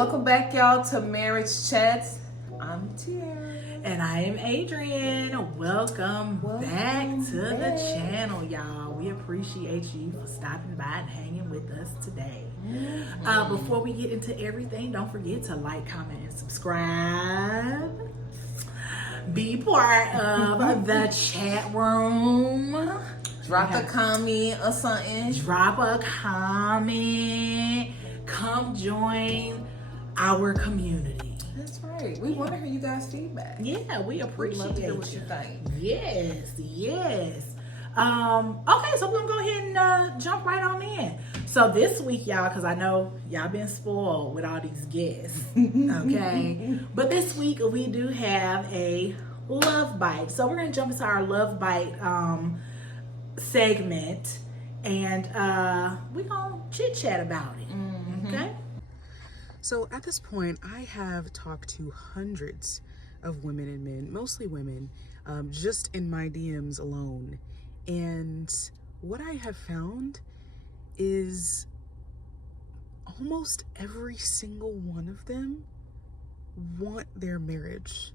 Welcome back, y'all, to Marriage Chats. I'm Tiara. And I am Adrian. Welcome back to the channel, y'all. We appreciate you for stopping by and hanging with us today. Before we get into everything, don't forget to like, comment, and subscribe. Be part of the chat room. Drop a comment or something. Drop a comment. Come join our community. That's right. We want to hear you guys' feedback. Yeah, we appreciate love to hear you. what you think. Yes. Okay, so we're gonna go ahead and jump right on in. So this week, y'all, because I know y'all been spoiled with all these guests. Okay. But this week we do have a love bite. So we're gonna jump into our love bite segment, and we're gonna chit chat about it. Okay. So at this point, I have talked to hundreds of women and men, mostly women, just in my DMs alone. And what I have found is almost every single one of them want their marriage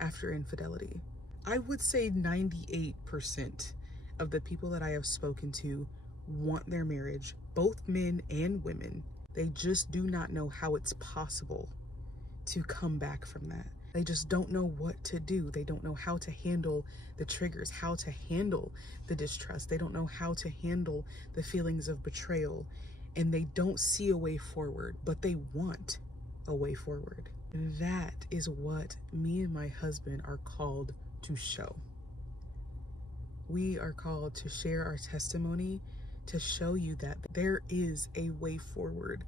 after infidelity. I would say 98% of the people that I have spoken to want their marriage, both men and women. They just do not know how it's possible to come back from that. They just don't know what to do. They don't know how to handle the triggers, how to handle the distrust. They don't know how to handle the feelings of betrayal. And they don't see a way forward, but they want a way forward. And that is what me and my husband are called to show. We are called to share our testimony, to show you that there is a way forward.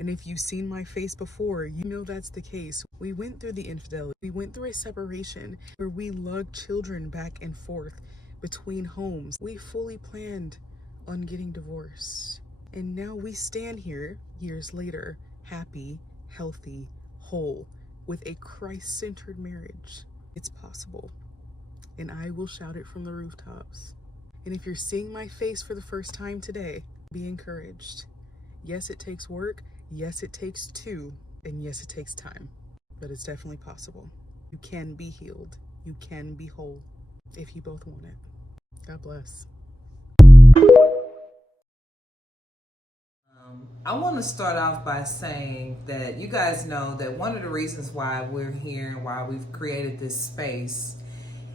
And if you've seen my face before, you know that's the case. We went through the infidelity. We went through a separation where we lugged children back and forth between homes. We fully planned on getting divorced. And now we stand here years later, happy, healthy, whole, with a Christ-centered marriage. It's possible. And I will shout it from the rooftops. And if you're seeing my face for the first time today, be encouraged. Yes, it takes work. Yes, it takes two. And yes, it takes time. But it's definitely possible. You can be healed. You can be whole if you both want it. God bless. I want to start off by saying that you guys know that one of the reasons why we're here and why we've created this space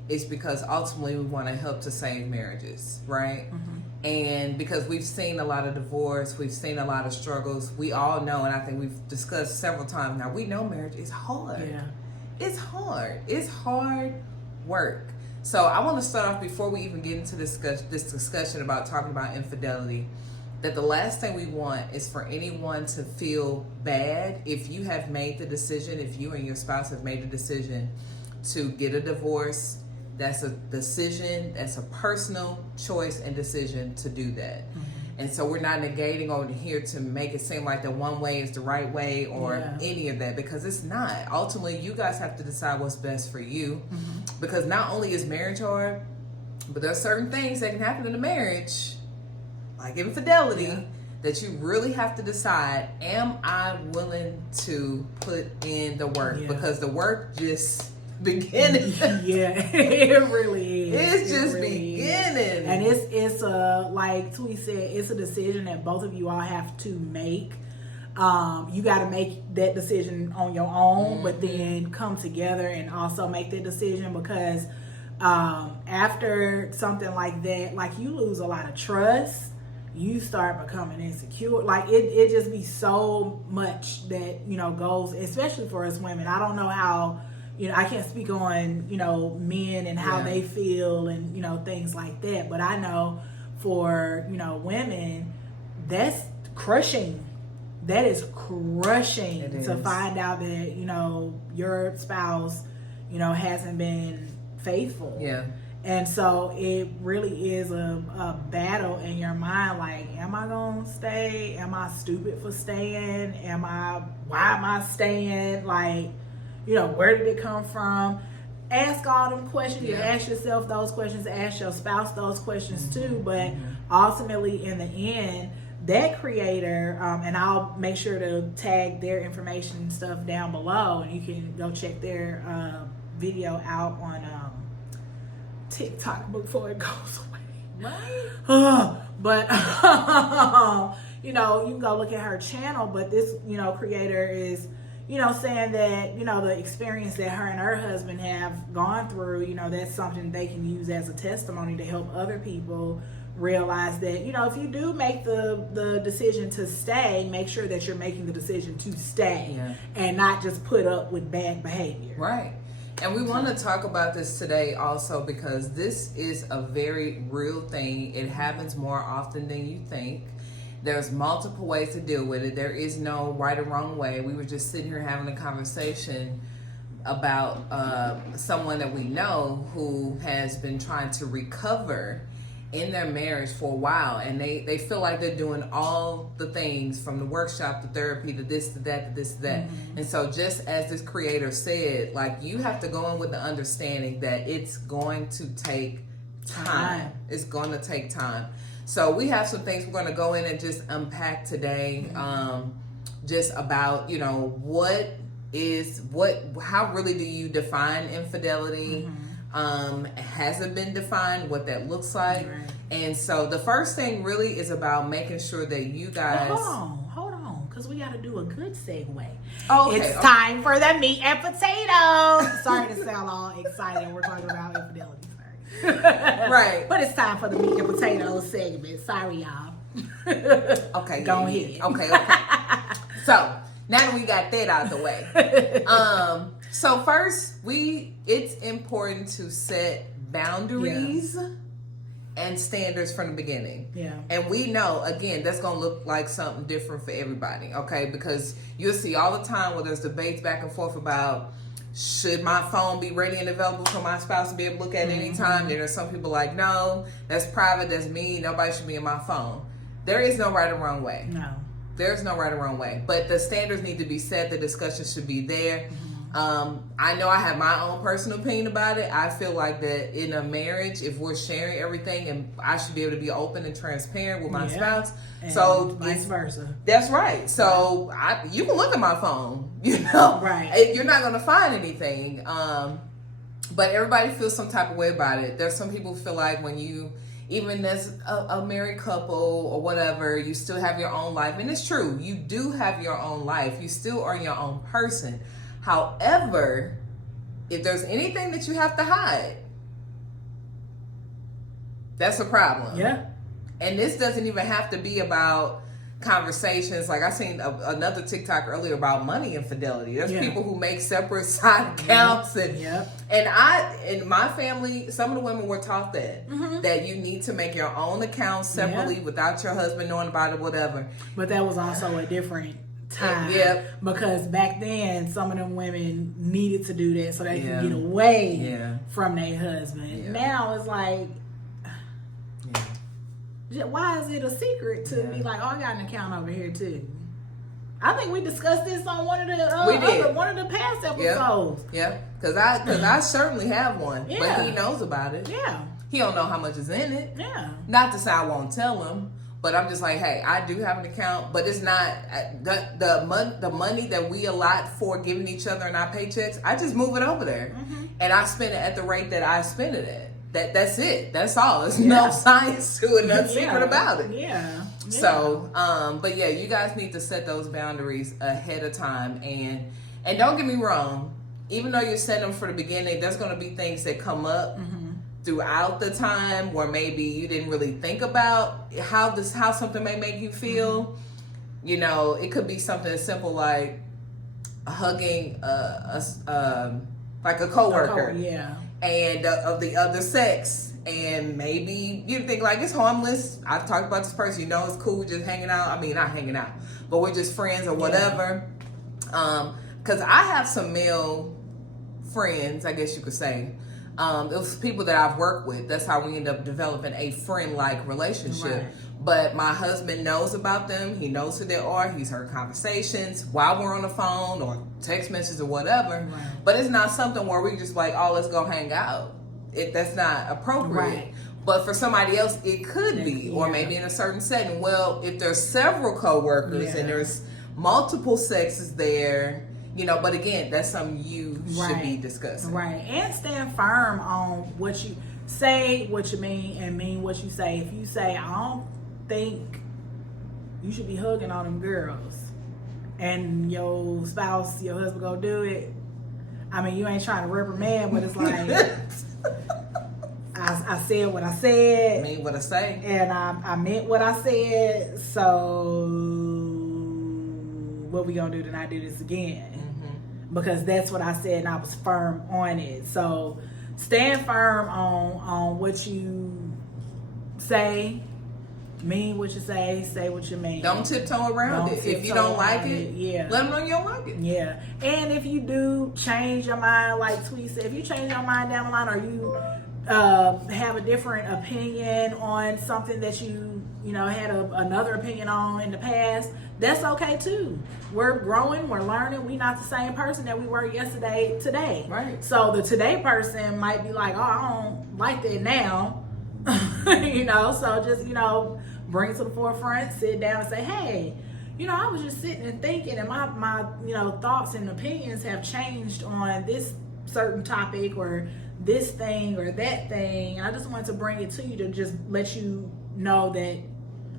is because ultimately we want to help to save marriages, right? And because we've seen a lot of divorce, we've seen a lot of struggles. We all know, and I think we've discussed several times now, we know marriage is hard. Yeah. It's hard. It's hard work. So I want to start off before we even get into this discussion about talking about infidelity, that the last thing we want is for anyone to feel bad if you have made the decision, if you and your spouse have made the decision to get a divorce. That's a decision, that's a personal choice and decision to do that. And so we're not negating over here to make it seem like the one way is the right way or any of that, because it's not. Ultimately, you guys have to decide what's best for you, because not only is marriage hard, but there are certain things that can happen in a marriage, like infidelity, that you really have to decide, am I willing to put in the work? Because the work just beginning. It really is. It's just really beginning. And it's like Tweety said, it's a decision that both of you all have to make. You got to make that decision on your own, but then come together and also make the decision, because after something like that, like, you lose a lot of trust. You start becoming insecure. Like, it just be so much that, goes, especially for us women. I don't know how, I can't speak on, men and how they feel and, things like that. But I know for, women, that's crushing. That is crushing to find out that, your spouse, hasn't been faithful. Yeah. And so it really is a battle in your mind. Like, am I going to stay? Am I stupid for staying? Why am I staying? Like, where did it come from? Ask all them questions. You ask yourself those questions. Ask your spouse those questions too. But ultimately, in the end, that creator, and I'll make sure to tag their information and stuff down below, and you can go check their video out on TikTok before it goes away. Right. But you know, you can go look at her channel. But this, you know, creator is, you know, saying that, you know, the experience that her and her husband have gone through, you know, that's something they can use as a testimony to help other people realize that, you know, if you do make the decision to stay, make sure that you're making the decision to stay and not just put up with bad behavior. Right. And we want to talk about this today also because this is a very real thing. It happens more often than you think. There's multiple ways to deal with it. There is no right or wrong way. We were just sitting here having a conversation about someone that we know who has been trying to recover in their marriage for a while, and they feel like they're doing all the things from the workshop to therapy to this to that to this to that. And so just as this creator said, like, you have to go in with the understanding that it's going to take time. It's going to take time. So we have some things we're going to go in and just unpack today, just about, you know, how really do you define infidelity? Has it been defined, what that looks like? Right. And so the first thing really is about making sure that you guys... Well, hold on, because we got to do a good segue. Oh, okay, it's time for the meat and potatoes. Sorry to sound all excited. We're talking about infidelity. Sorry. Right. But it's time for the meat and potatoes segment. Sorry, y'all. Okay. Go ahead. Okay. So, now that we got that out of the way. So first, it's important to set boundaries and standards from the beginning. Yeah. And we know, again, that's going to look like something different for everybody, okay? Because you'll see all the time where there's debates back and forth about, should my phone be ready and available for my spouse to be able to look at any time? There are some people like, no, that's private, that's me, nobody should be in my phone. There is no right or wrong way. No. There's no right or wrong way. But the standards need to be set, the discussion should be there. I know I have my own personal opinion about it. I feel like that in a marriage, if we're sharing everything, and I should be able to be open and transparent with my spouse. And so vice versa. That's right. So you can look at my phone, you know. Right. You're not going to find anything. But everybody feels some type of way about it. There's some people who feel like when you, even as a married couple or whatever, you still have your own life. And it's true. You do have your own life. You still are your own person. However, if there's anything that you have to hide, that's a problem. Yeah. And this doesn't even have to be about conversations. Like I seen another TikTok earlier about money infidelity. There's people who make separate side accounts, and in my family, some of the women were taught that you need to make your own accounts separately without your husband knowing about it, whatever. But that was also a different time, because back then some of them women needed to do that so they could get away from their husband. Now it's like, why is it a secret to be like, oh, I got an account over here too? I think we discussed this on one of the past episodes. Because I certainly have one, but he knows about it. He don't know how much is in it. Not to say I won't tell him. But I'm just like, hey, I do have an account, but it's not the money that we allot for giving each other in our paychecks. I just move it over there, and I spend it at the rate that I spend it at. That's it. That's all. There's no science to it, no secret about it. So, but you guys need to set those boundaries ahead of time, and don't get me wrong. Even though you set them for the beginning, there's going to be things that come up throughout the time where maybe you didn't really think about how something may make you feel. You know, it could be something as simple like hugging like a coworker, and of the other sex, and maybe you think like it's harmless. I've talked about this person, you know, it's cool, we're just hanging out. I mean, not hanging out, but we're just friends or whatever. Because I have some male friends, I guess you could say. It was people that I've worked with. That's how we end up developing a friend-like relationship. But my husband knows about them. He knows who they are. He's heard conversations while we're on the phone or text messages or whatever. But it's not something where we just like, oh, let's go hang out. That's not appropriate. But for somebody else, it could be, or maybe in a certain setting. Well, if there's several coworkers and there's multiple sexes there, you know, but again, that's something you should be discussing. Right. And stand firm on what you say, what you mean, and mean what you say. If you say, I don't think you should be hugging all them girls, and your spouse, your husband go do it, I mean, you ain't trying to reprimand, but it's like, I said what I said. I mean what I say. And I meant what I said, so what we gonna do to not do this again? Because that's what I said, and I was firm on it. So stand firm on what you say, mean what you say what you mean. Don't tiptoe around it. If you don't like it, let them know you don't like it. Yeah. And if you do change your mind, like Tweet said, if you change your mind down the line, or you have a different opinion on something that you had another opinion on in the past, that's okay too. We're growing, we're learning. We're not the same person that we were yesterday, today. Right. So the today person might be like, oh, I don't like that now. So just, bring it to the forefront, sit down and say, hey, I was just sitting and thinking, and my thoughts and opinions have changed on this certain topic or this thing or that thing. And I just wanted to bring it to you to just let you know that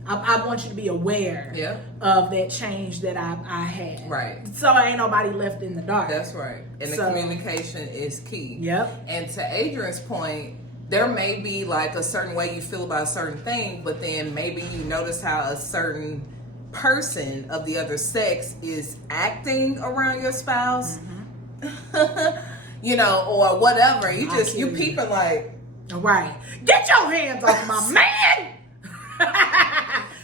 I want you to be aware of that change that I had. Right. So ain't nobody left in the dark. That's right. And the communication is key. Yep. And to Adrian's point, there may be like a certain way you feel about a certain thing, but then maybe you notice how a certain person of the other sex is acting around your spouse, or whatever. You peeping like, right. Get your hands off my man.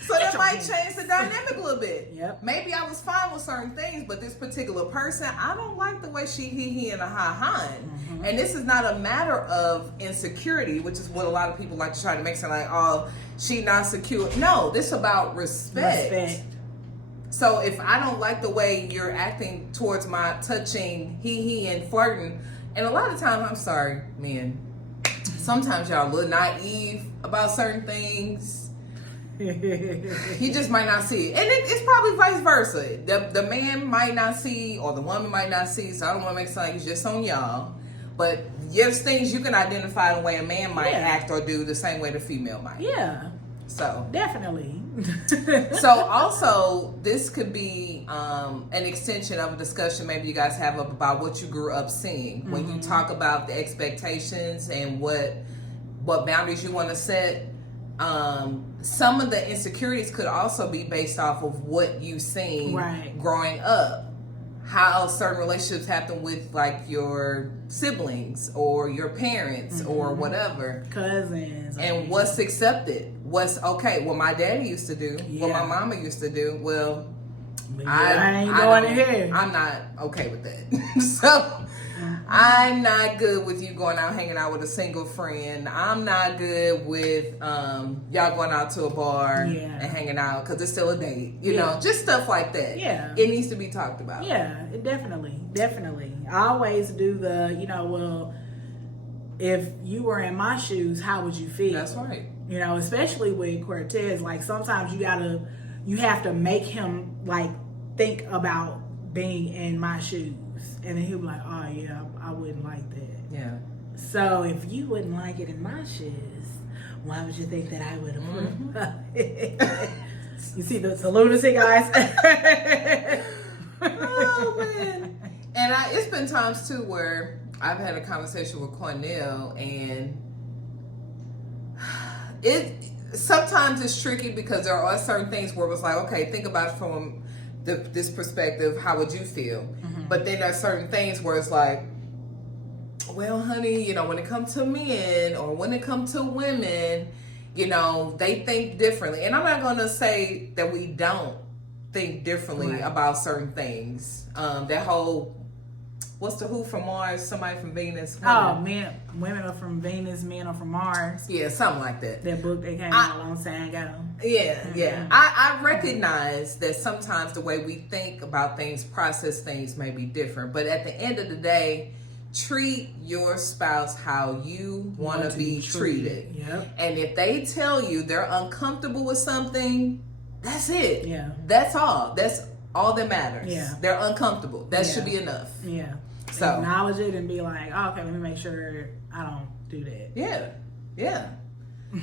So that might change the dynamic a little bit. Yep. Maybe I was fine with certain things, but this particular person, I don't like the way she, he, and a ha. And this is not a matter of insecurity, which is what a lot of people like to try to make sound like, oh, she not secure. No, this is about respect. So if I don't like the way you're acting towards my touching, he, and flirting, and a lot of times, I'm sorry, men, sometimes y'all a little naive about certain things. You just might not see it, and it's probably vice versa. The man might not see, or the woman might not see. So I don't want to make it sound like it's just on y'all, but there's things you can identify the way a man might act or do the same way the female might. Yeah. So definitely. So also this could be an extension of a discussion maybe you guys have about what you grew up seeing when you talk about the expectations and what boundaries you want to set. Some of the insecurities could also be based off of what you've seen growing up, how certain relationships happen with like your siblings or your parents or whatever, cousins, and what's accepted, what's okay, what my daddy used to do, what my mama used to do. Well, I ain't doing it here. I'm not okay with that. So I'm not good with you going out hanging out with a single friend. I'm not good with y'all going out to a bar and hanging out because it's still a date. You know, just stuff like that. Yeah, it needs to be talked about. Yeah, definitely. I always do the, well, if you were in my shoes, how would you feel? That's right. Especially with Cortez, like sometimes you have to make him like think about being in my shoes. And then he'll be like, oh yeah, I wouldn't like that. Yeah. So if you wouldn't like it in my shoes, why would you think that I would approve? You see the lunacy, guys? Oh man. And it's been times too where I've had a conversation with Cornell, and sometimes it's tricky because there are certain things where it's like, okay, think about it from this perspective, how would you feel? But then there's certain things where it's like, well, honey, when it comes to men or when it comes to women, they think differently. And I'm not going to say that we don't think differently about certain things. That whole, what's the who from Mars, somebody from Venus? Women are from Venus, men are from Mars. Yeah, something like that. That book that came out a long time ago. Yeah. I recognize that sometimes the way we think about things, process things may be different. But at the end of the day, treat your spouse how you want to be treated. Yep. And if they tell you they're uncomfortable with something, that's it. Yeah. That's all. That's all that matters. Yeah. They're uncomfortable. That should be enough. Yeah. So acknowledge it and be like, oh, okay, let me make sure I don't do that. Yeah. Yeah.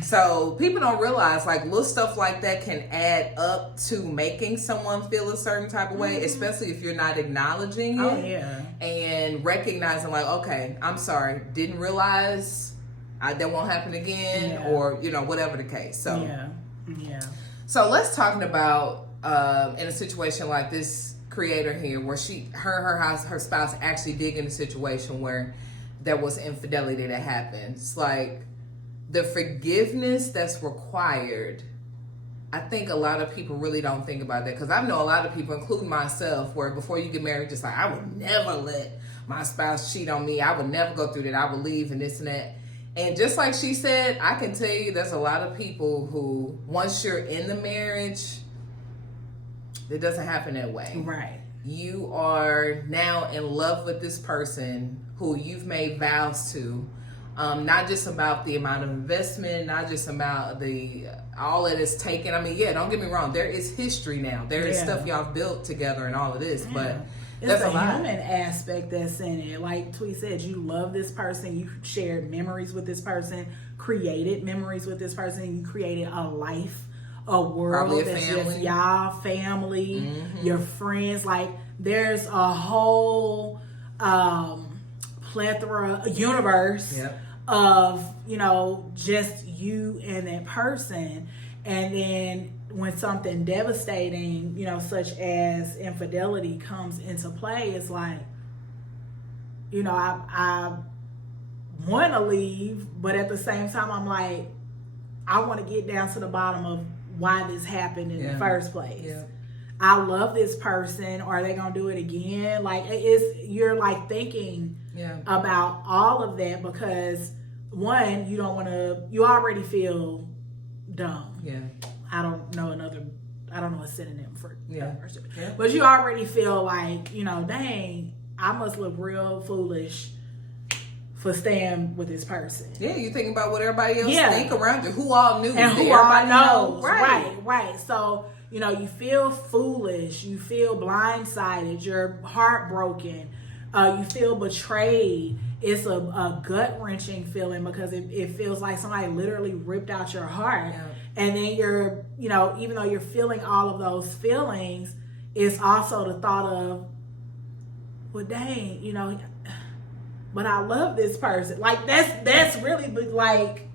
So people don't realize like little stuff like that can add up to making someone feel a certain type of way, especially if you're not acknowledging it. Oh, yeah. And recognizing like, okay, I'm sorry, didn't realize that won't happen again, or whatever the case. So yeah. So let's talk about in a situation like this creator here, where her spouse actually did get in a situation where there was infidelity that happened. It's like the forgiveness that's required. I think a lot of people really don't think about that, because I know a lot of people, including myself, where before you get married, just like, I would never let my spouse cheat on me. I would never go through that. I would leave and this and that. And just like she said, I can tell you there's a lot of people who, once you're in the marriage, it doesn't happen that way. Right. You are now in love with this person who you've made vows to. Not just about the amount of investment, not just about all that is taken. I mean, don't get me wrong. There is history now. There is stuff y'all built together and all of this, but it's the human aspect that's in it. Like Tweet said, you love this person. You shared memories with this person, created memories with this person. You created a life, a world that's just y'all family, your friends. Like there's a whole plethora, universe of, just you and that person. And then when something devastating, such as infidelity comes into play, it's like, I want to leave, but at the same time, I'm like, I want to get down to the bottom of why this happened in the first place. Yeah. I love this person. Are they going to do it again? Like, you're like thinking about all of that, because one, you already feel dumb. Yeah. I don't know a synonym for dumb or stupid. Yeah. But you already feel like, dang, I must look real foolish for staying with this person. Yeah, you think about what everybody else think around you. Who all knew. And who all knows. Right. So, you feel foolish. You feel blindsided. You're heartbroken. You feel betrayed. It's a gut-wrenching feeling, because it feels like somebody literally ripped out your heart. Yeah. And then you're, even though you're feeling all of those feelings, it's also the thought of, well, dang, but I love this person. Like, that's really like,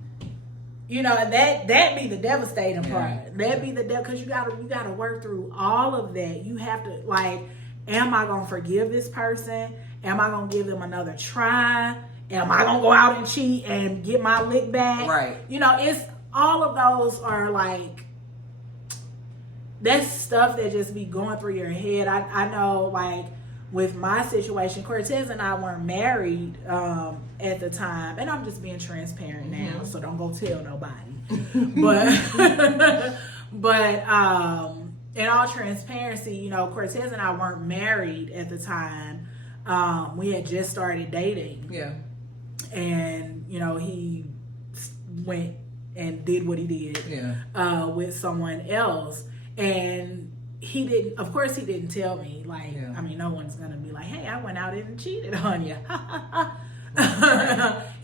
that be the devastating part. That be the because you gotta work through all of that. You have to, like, am I gonna forgive this person? Am I gonna give them another try? Am I gonna go out and cheat and get my lick back? Right. It's all of those are like, that's stuff that just be going through your head. I know, like, with my situation, Cortez and I weren't married at the time, and I'm just being transparent now, so don't go tell nobody. but in all transparency, Cortez and I weren't married at the time. We had just started dating. Yeah. And, he went and did what he did with someone else. And he didn't tell me, like, I mean, no one's going to be like, hey, I went out and cheated on you.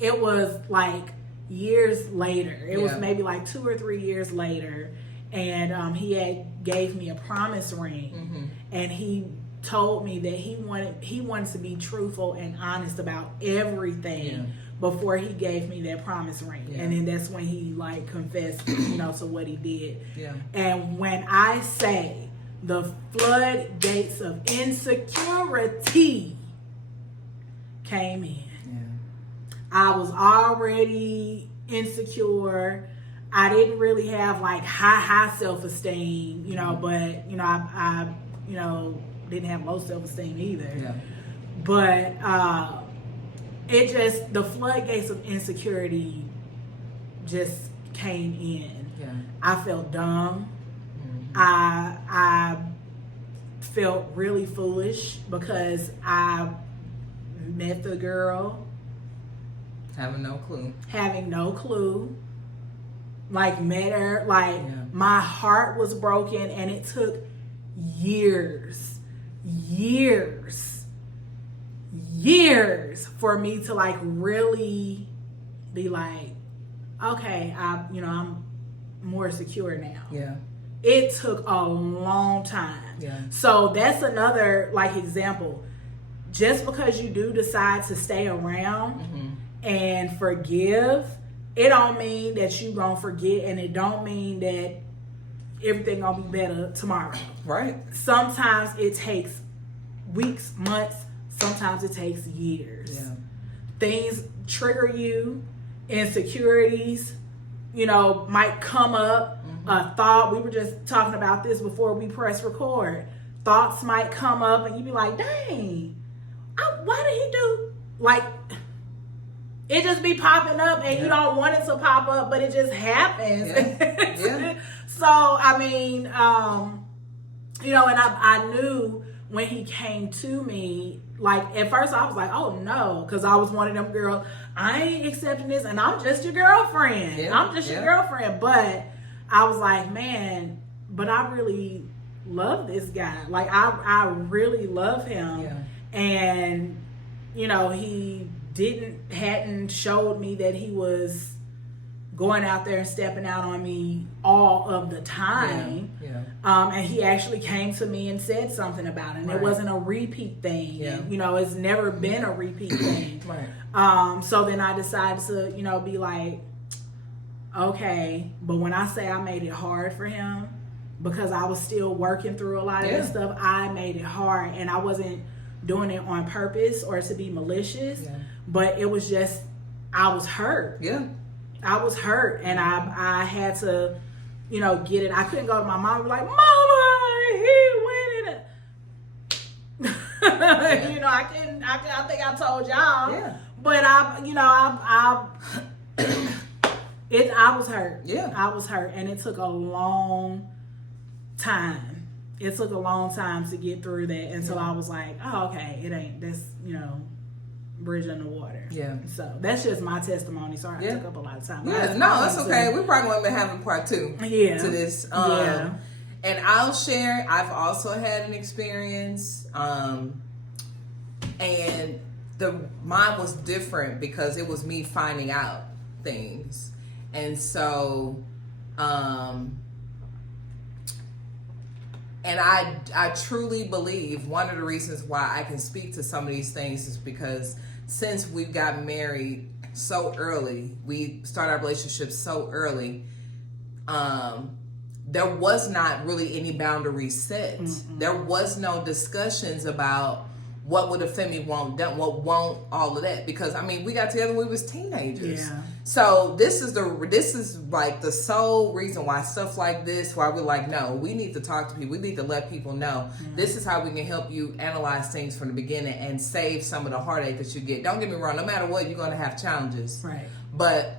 It was like years later. It was maybe like 2 or 3 years later. And he had gave me a promise ring, and he told me that he wanted to be truthful and honest about everything before he gave me that promise ring. And then that's when he like confessed, to what he did. And when I say the floodgates of insecurity came in, I was already insecure. I didn't really have like high self-esteem, but I didn't have low self-esteem either. Yeah. But the floodgates of insecurity just came in. Yeah. I felt dumb. I felt really foolish, because I met the girl. Having no clue. Like, met her. Like, my heart was broken, and it took years for me to, like, really be like, okay, I'm more secure now. Yeah. It took a long time. Yeah. So that's another, like, example. Just because you do decide to stay around and forgive, it don't mean that you gonna forget, and it don't mean that everything gonna be better tomorrow. Right. Sometimes it takes weeks, months. Sometimes it takes years. Yeah. Things trigger you. Insecurities, might come up. A thought. We were just talking about this before we press record. Thoughts might come up, and you be like, "Dang, why did he do?" Like, it just be popping up, and you don't want it to pop up, but it just happens. Yeah. So, I mean, and I knew when he came to me, like, at first I was like, oh no, because I was one of them girls, I ain't accepting this, and I'm just your girlfriend. I'm just your girlfriend. But I was like, man, but I really love this guy. Like, I really love him. Yeah. And, he hadn't showed me that he was going out there and stepping out on me all of the time. Yeah. And he actually came to me and said something about it. And it wasn't a repeat thing. Yeah. And, it's never been a repeat thing. Right. So then I decided to, be like, okay. But when I say I made it hard for him, because I was still working through a lot of this stuff, I made it hard. And I wasn't doing it on purpose or to be malicious. Yeah. But it was just, I was hurt. Yeah. I was hurt, and I had to, get it. I couldn't go to my mom and be like, Mama, he went in it. I couldn't. I think I told y'all. Yeah. But I was hurt. Yeah. I was hurt, and it took a long time. It took a long time to get through that until I was like, oh, okay, it ain't this, bridge in the water. Yeah. So that's just my testimony. Sorry, I took up a lot of time. Yeah, no, that's okay. We probably won't be having part 2 to this. And I'll share, I've also had an experience, and mine was different because it was me finding out things. And so, and I truly believe one of the reasons why I can speak to some of these things is because since we got married so early, we started our relationship so early, there was not really any boundaries set. Mm-hmm. There was no discussions about what would offend me, what won't, all of that. Because, we got together when we was teenagers. Yeah. So this is like the sole reason why stuff like this, why we're like, no, we need to talk to people. We need to let people know. Mm-hmm. This is how we can help you analyze things from the beginning and save some of the heartache that you get. Don't get me wrong. No matter what, you're going to have challenges. Right. But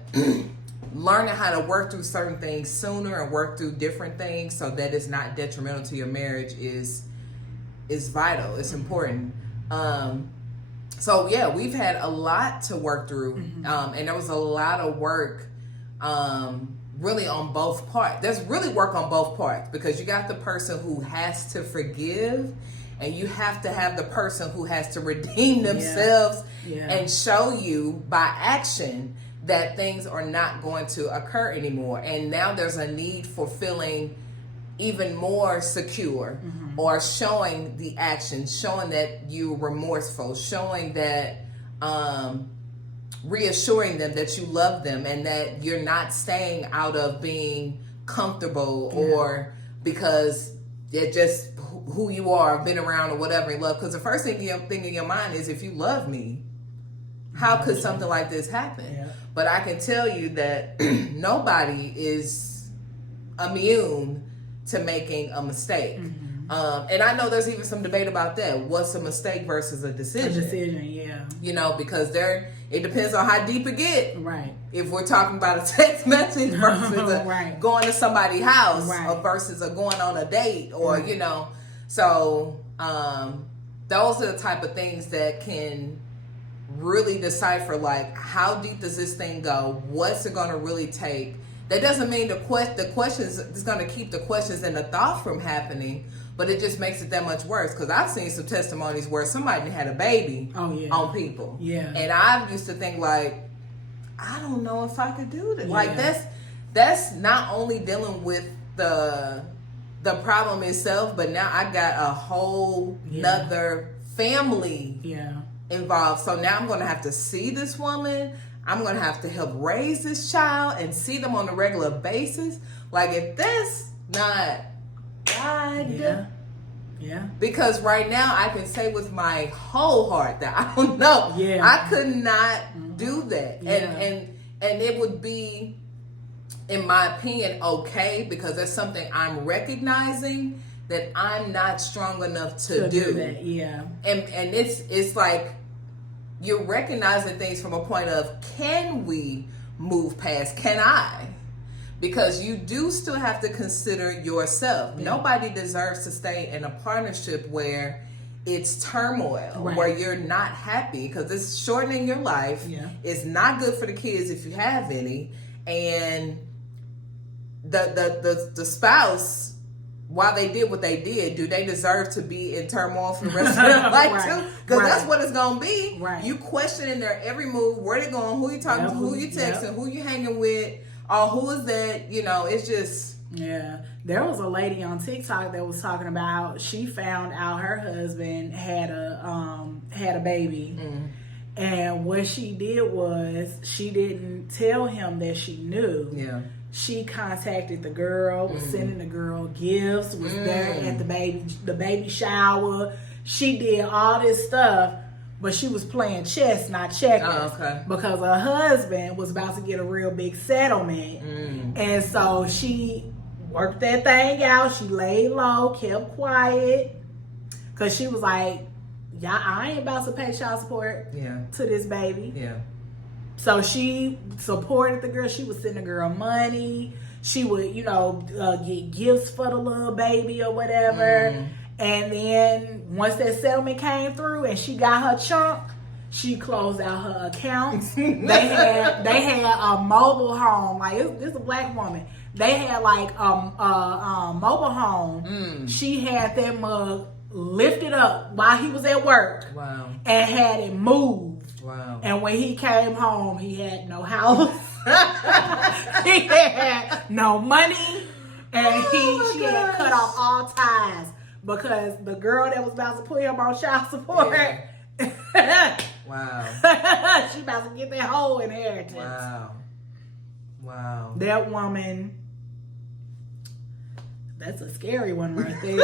learning how to work through certain things sooner and work through different things so that it's not detrimental to your marriage is vital. It's important. So yeah, we've had a lot to work through, and there was a lot of work, really on both parts. There's really work on both parts because you got the person who has to forgive, and you have to have the person who has to redeem themselves and show you by action that things are not going to occur anymore. And now there's a need for feeling even more secure, or showing the action, showing that you're remorseful, showing that, reassuring them that you love them and that you're not staying out of being comfortable or because it's just who you are, been around or whatever you love. Because the first thing in your mind is, if you love me, how could something like this happen? Yeah. But I can tell you that nobody is immune to making a mistake. And I know there's even some debate about that. What's a mistake versus a decision? A decision, yeah. Because it depends on how deep it gets. Right. If we're talking about a text message versus going to somebody's house or versus going on a date or, So those are the type of things that can really decipher, like, how deep does this thing go? What's it going to really take? That doesn't mean the questions is going to keep the questions and the thought from happening, but it just makes it that much worse. Because I've seen some testimonies where somebody had a baby on people. Yeah. And I used to think, like, I don't know if I could do that. Yeah. Like, that's not only dealing with the problem itself, but now I got a whole nother family involved. So now I'm going to have to see this woman. I'm going to have to help raise this child and see them on a regular basis. Like, if that's not God. Yeah. Because right now I can say with my whole heart that I don't know. Yeah. I could not do that. Yeah. And it would be, in my opinion, okay, because that's something I'm recognizing that I'm not strong enough to do that. Yeah. And it's like you're recognizing things from a point of, can we move past? Can I? Because you do still have to consider yourself. Yeah. Nobody deserves to stay in a partnership where it's turmoil, where you're not happy, because it's shortening your life. Yeah. It's not good for the kids if you have any. And the spouse, while they did what they did, do they deserve to be in turmoil for the rest of their life too? Because that's what it's going to be. Right. You questioning their every move, where they going, who you talking to, who you texting, who you hanging with, or who is that, it's just... Yeah. There was a lady on TikTok that was talking about how she found out her husband had a baby. Mm. And what she did was, she didn't tell him that she knew. Yeah. She contacted the girl, was sending the girl gifts, was there at the baby shower. She did all this stuff, but she was playing chess, not checkers. Oh, okay. Because her husband was about to get a real big settlement. And so she worked that thing out. She laid low, kept quiet. Because she was like, I ain't about to pay child support to this baby. Yeah. So she supported the girl. She would send the girl money. She would, get gifts for the little baby or whatever. And then once that settlement came through and she got her chunk, she closed out her accounts. They had a mobile home. Like, this is a black woman. They had like a mobile home. She had that mug lifted up while he was at work. Wow. And had it moved. Wow. And when he came home, he had no house. He had no money. And she had cut off all ties because the girl that was about to put him on child support. Wow. She about to get that whole inheritance. Wow. That woman, that's a scary one right there.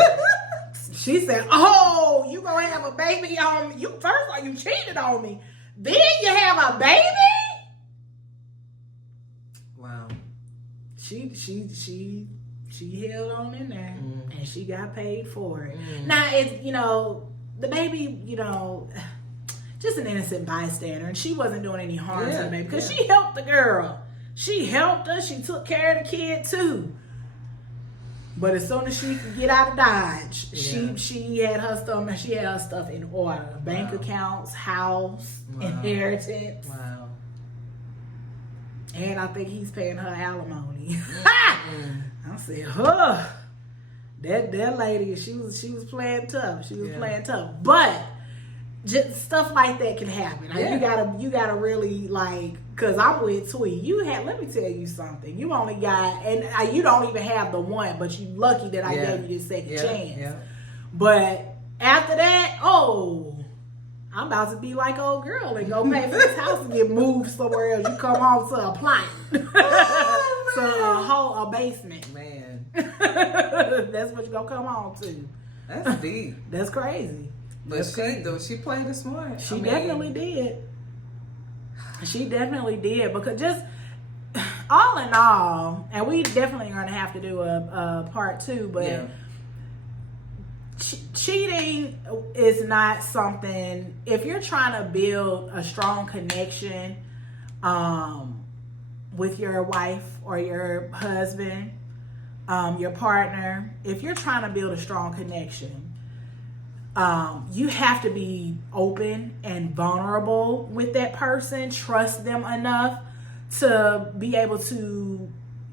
She said, "Oh, you gonna have a baby on me? You first, or you cheated on me? Then you have a baby?" Wow. She held on in there, and she got paid for it. Now it's the baby, just an innocent bystander, and she wasn't doing any harm to the baby because she helped the girl. She helped her. She took care of the kid too. But as soon as she could get out of Dodge, she had her stuff. She had her stuff in order: bank accounts, house, inheritance. Wow. And I think he's paying her alimony. I said, "Huh, that lady. She was playing tough. She was playing tough. But just stuff like that can happen. Like, you gotta really like." Cause I'm with Tweet. Let me tell you something. You only got, and you don't even have the one, but you lucky that I gave you this second chance. Yeah. But after that, I'm about to be like old girl and go pay for this house and get moved somewhere else. You come home to a plot, to a basement. Man, that's what you gonna come home to. That's deep. That's crazy. But she played it smart. She definitely did. She definitely did, because just all in all, and we definitely are going to have to do a part 2, but cheating is not something, if you're trying to build a strong connection with your wife or your husband, your partner, if you're trying to build a strong connection, You have to be open and vulnerable with that person, trust them enough to be able to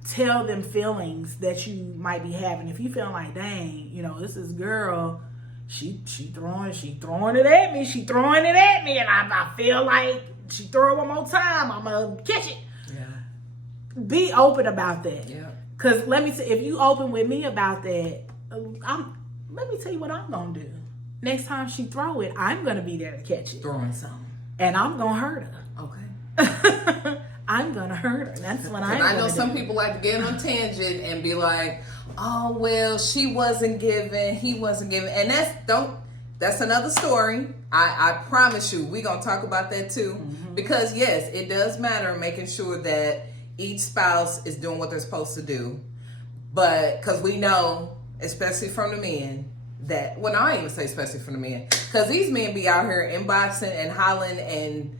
tell them feelings that you might be having. If you feel like, dang, this is girl, she throwing it at me, and I feel like she throw it one more time, I'm gonna catch it. Yeah. Be open about that. Yeah. Cause let me say, if you open with me about that, let me tell you what I'm gonna do. Next time she throw it, I'm gonna be there to catch it. Throwing something. And I'm gonna hurt her. Okay. I'm gonna hurt her. That's what I know some people like to get on tangent and be like, oh well, she wasn't giving, he wasn't giving, and that's another story. I promise you, we're gonna talk about that too. Mm-hmm. Because yes, it does matter making sure that each spouse is doing what they're supposed to do. But because we know, especially from the men, that, well, I ain't even say especially from the men, because these men be out here inboxing and hollering and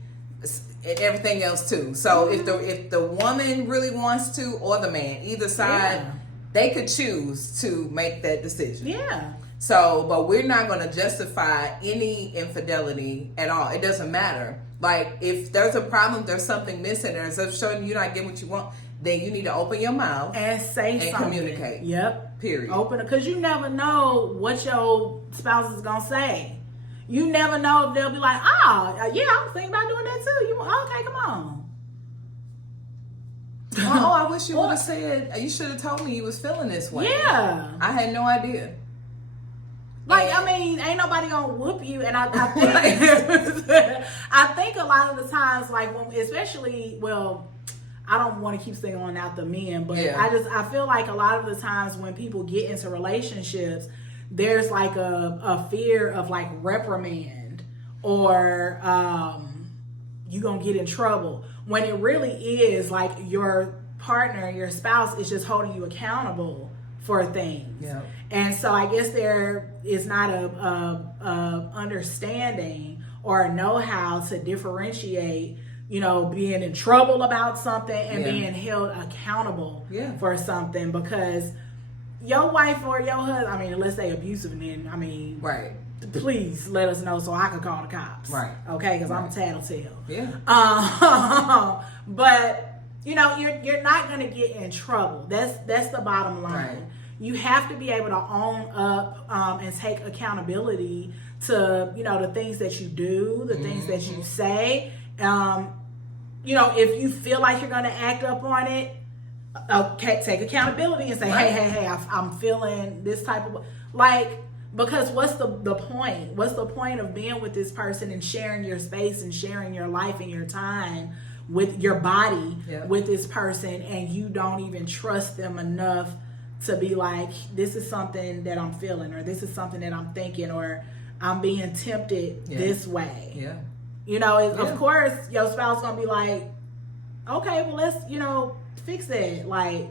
everything else too. So if the woman really wants to, or the man, either side, they could choose to make that decision. Yeah. So, but we're not going to justify any infidelity at all. It doesn't matter. Like, if there's a problem, there's something missing, or if showing you're not getting what you want, then you need to open your mouth and say and something. communicate. Yep. Period. Open it, because you never know what your spouse is gonna say. You never know if they'll be like, "Oh, yeah, I was thinking about doing that too." Okay, come on. Oh, I wish you would have said. You should have told me you was feeling this way. Yeah. I had no idea. Like, I mean, ain't nobody gonna whoop you, and I think I think a lot of the times, like, especially, well, I don't want to keep singling out the men, but I feel like a lot of the times when people get into relationships, there's like a fear of like reprimand, or you gonna get in trouble, when it really is like your partner, your spouse is just holding you accountable for things. Yeah. And so I guess there is not a understanding or a know-how to differentiate, being in trouble about something and being held accountable for something. Because your wife or your husband, I mean, unless they abusive, and then, I mean, right, please let us know so I can call the cops. Right. Okay, because I'm a tattletale. Yeah. But you're not going to get in trouble. That's the bottom line. Right. You have to be able to own up and take accountability to the things that you do, the things that you say. If you feel like you're going to act up on it, okay, take accountability and say, hey, I'm feeling this type of, like, because what's the point? What's the point of being with this person and sharing your space and sharing your life and your time with your body with this person, and you don't even trust them enough to be like, this is something that I'm feeling, or this is something that I'm thinking, or I'm being tempted this way. Yeah. Of course, your spouse gonna be like, okay, well, let's, fix that. Like,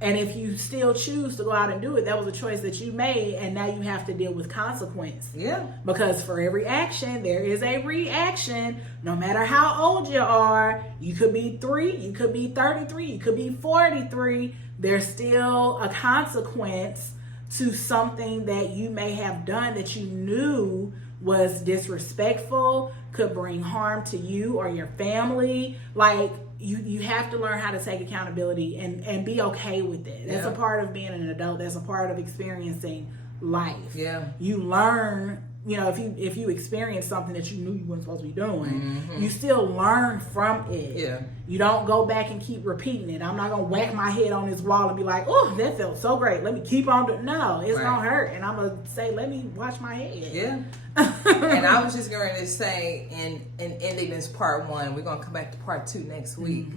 and if you still choose to go out and do it, that was a choice that you made, and now you have to deal with consequence. Yeah. Because for every action, there is a reaction. No matter how old you are, you could be 3, you could be 33, you could be 43. There's still a consequence to something that you may have done that you knew was disrespectful, could bring harm to you or your family. Like, you have to learn how to take accountability and be okay with it. That's a part of being an adult. That's a part of experiencing life. Yeah. You learn, if you experience something that you knew you weren't supposed to be doing, you still learn from it. Yeah. You don't go back and keep repeating it. I'm not going to whack my head on this wall and be like, oh, that felt so great. Let me keep on doing. No, it's going to hurt. And I'm going to say, let me watch my head. Yeah. And I was just going to say, in ending this part 1, we're going to come back to part 2 next week.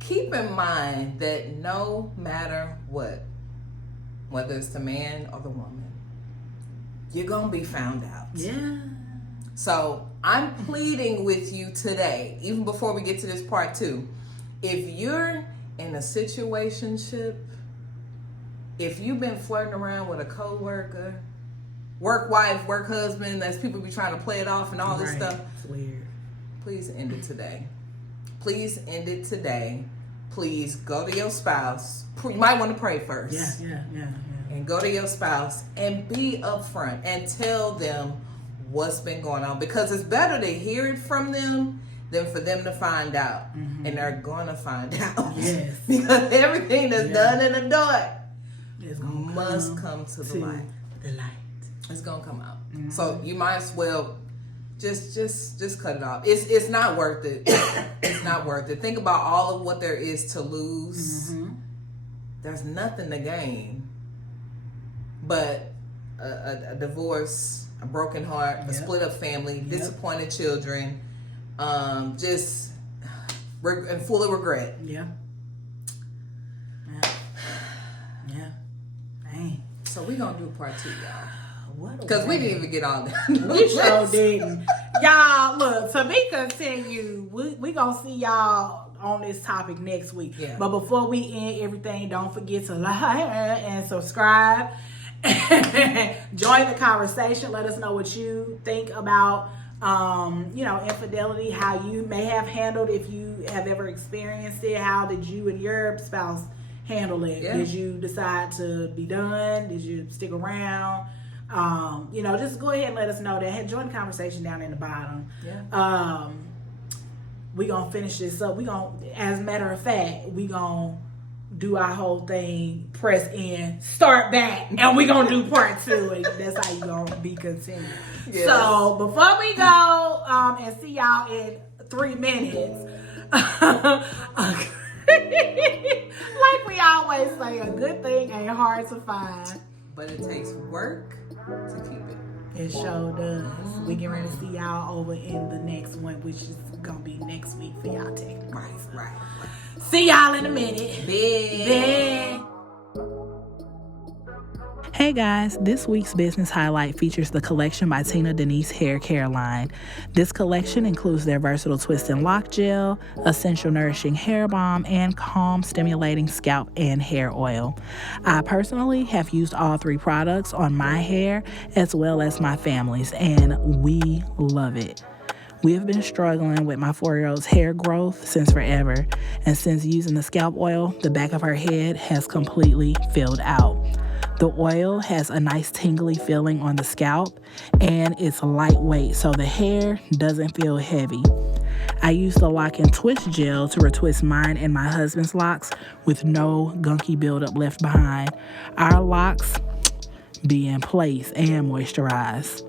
Keep in mind that no matter what, whether it's the man or the woman, you're going to be found out. Yeah. So I'm pleading with you today, even before we get to this part 2, if you're in a situationship, if you've been flirting around with a coworker, work wife, work husband, as people be trying to play it off and all this stuff, it's weird. Please end it today. Please end it today. Please go to your spouse. You might want to pray first. Yeah. and go to your spouse and be upfront and tell them what's been going on, because it's better to hear it from them than for them to find out. And they're gonna find out. Yes. Because everything that's done in the dark must come to the light. The light. It's gonna come out. So you might as well just cut it off. It's not worth it. It's not worth it. Think about all of what there is to lose. There's nothing to gain but a divorce, a broken heart, a split up family, disappointed children, and full of regret. Yeah. Dang. So we gonna do part 2, y'all. What? Because we didn't even get all that. We sure didn't. Y'all, look, to be continued, we gonna see y'all on this topic next week. Yeah. But before we end everything, don't forget to like and subscribe. Join the conversation. Let us know what you think about infidelity, how you may have handled, if you have ever experienced it. How did you and your spouse handle it? Did you decide to be done? Did you stick around? Just go ahead and let us know that. Join the conversation down in the bottom. We gonna finish this up. We gonna, as a matter of fact, we gonna do our whole thing, press in, start back, and we gonna do part 2, and that's how you gonna be continued. Yes. So before we go and see y'all in 3 minutes, like we always say, a good thing ain't hard to find, but it takes work to keep it. It sure does. We get ready to see y'all over in the next one, which is gonna be next week for y'all technically. Right. See y'all in a minute. Bye. Hey guys, this week's business highlight features the collection by Tina Denise Hair Care line. This collection includes their versatile twist and lock gel, essential nourishing hair balm, and calm stimulating scalp and hair oil. I personally have used all 3 products on my hair as well as my family's, and we love it. We have been struggling with my 4-year-old's hair growth since forever, and since using the scalp oil, the back of her head has completely filled out. The oil has a nice tingly feeling on the scalp, and it's lightweight, so the hair doesn't feel heavy. I use the lock and twist gel to retwist mine and my husband's locks with no gunky buildup left behind. Our locks be in place and moisturized.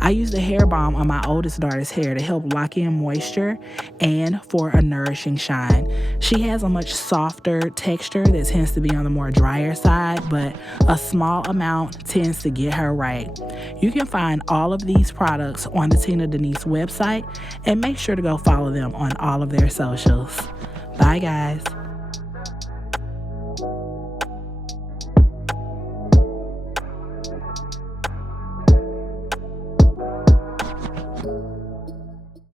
I use the hair balm on my oldest daughter's hair to help lock in moisture and for a nourishing shine. She has a much softer texture that tends to be on the more drier side, but a small amount tends to get her right. You can find all of these products on the Tina Denise website, and make sure to go follow them on all of their socials. Bye guys.